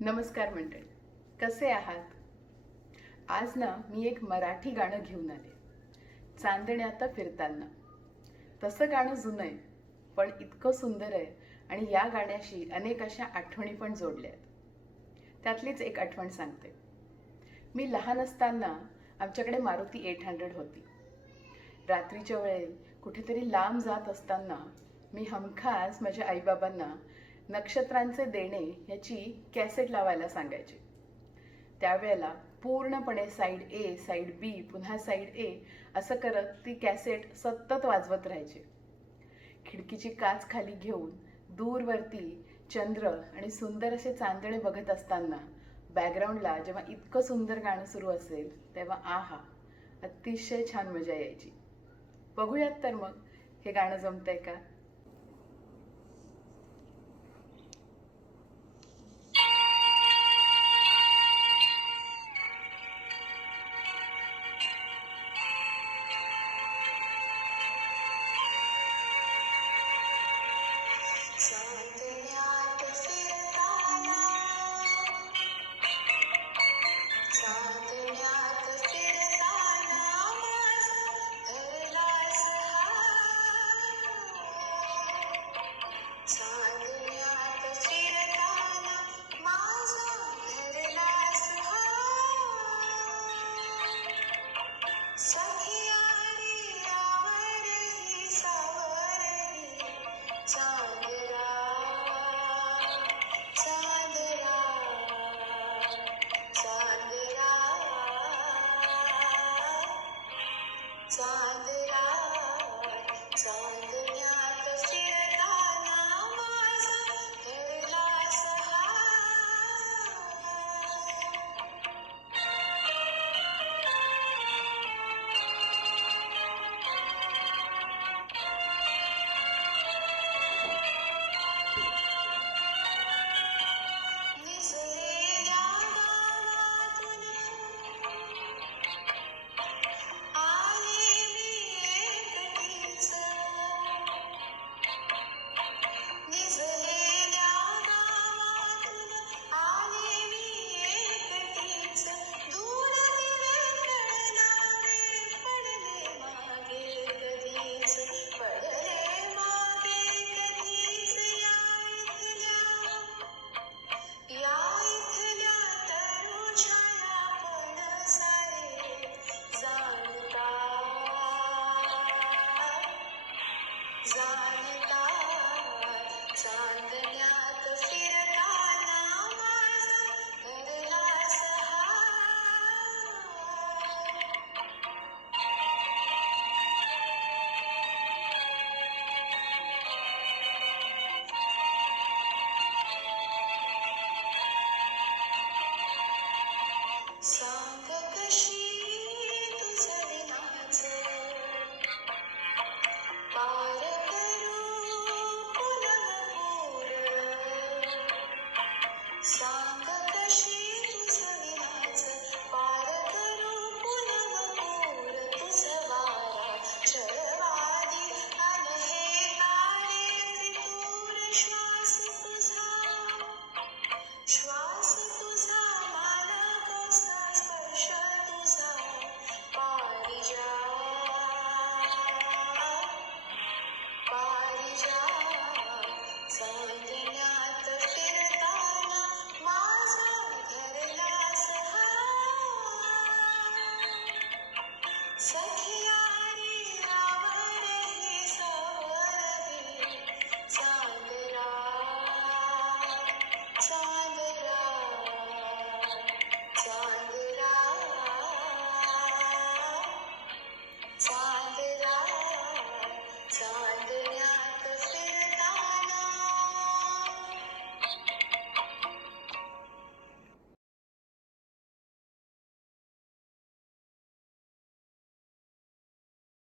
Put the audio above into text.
नमस्कार मंडळी, कसे आहात? आज ना मी एक मराठी गाणं घेऊन आले, चांदण्यात फिरताना. तसं गाणं जुनं आहे, पण इतकं सुंदर आहे आणि या गाण्याशी अनेक अशा आठवणी पण जोडल्या आहेत. त्यातलीच एक आठवण सांगते. मी लहान असताना आमच्याकडे मारुती 800 होती. रात्रीच्या वेळी कुठेतरी लांब जात असताना मी हमखास माझ्या आईबाबांना नक्षत्रांचे देणे याची कॅसेट लावायला सांगायचे. त्यावेळेला पूर्णपणे साईड ए, साईड बी, पुन्हा साईड ए असं करत ती कॅसेट सतत वाजवत राहायचे. खिडकीची काच खाली घेऊन दूरवरती चंद्र आणि सुंदर असे चांदणे बघत असताना बॅकग्राऊंडला जेव्हा इतकं सुंदर गाणं सुरू असेल तेव्हा आहा, अतिशय छान मजा यायची. बघूयात तर मग हे गाणं जमतंय का? चांदण्यात फिरताना, चांदण्यात फिरताना माझा धरलास हात. चांदण्यात फिरताना माझा धरलास हात. सखिया रे आवरही सावरही चांदरा, चांदरा, चांदरा, चांदरा. चांदण्यात फिरताना माझा धरलास निजलेल्या गावातून आले मी एकटीच. निजलेल्या गावातून आले मी एकटीच. दूर दिवे कळणारे पडले मागे कधीच, पडले मागे कधीच. या इथल्या तरुछाया पण सारे जाणतात, जाणतात. चांदण्यात फिरताना माझा धरलास हात. सांग कशी तुझ विनाच पार करू पुनमपूर. सांग कशी तुझ विनाच पार करू पुनमपूर. तुझ वारा शरवादी अन हे काळे फितूर. श्वास तुझा, श्वास तुझा मानकोसा स्पर्श तुझा पारिजात, पारिजात. चांदण्यात फिरताना माझा धरलास हात. सखिया रे आवरही सावरही चांदरा, चांदरा, चांदरा, चांदरा, चांदरा.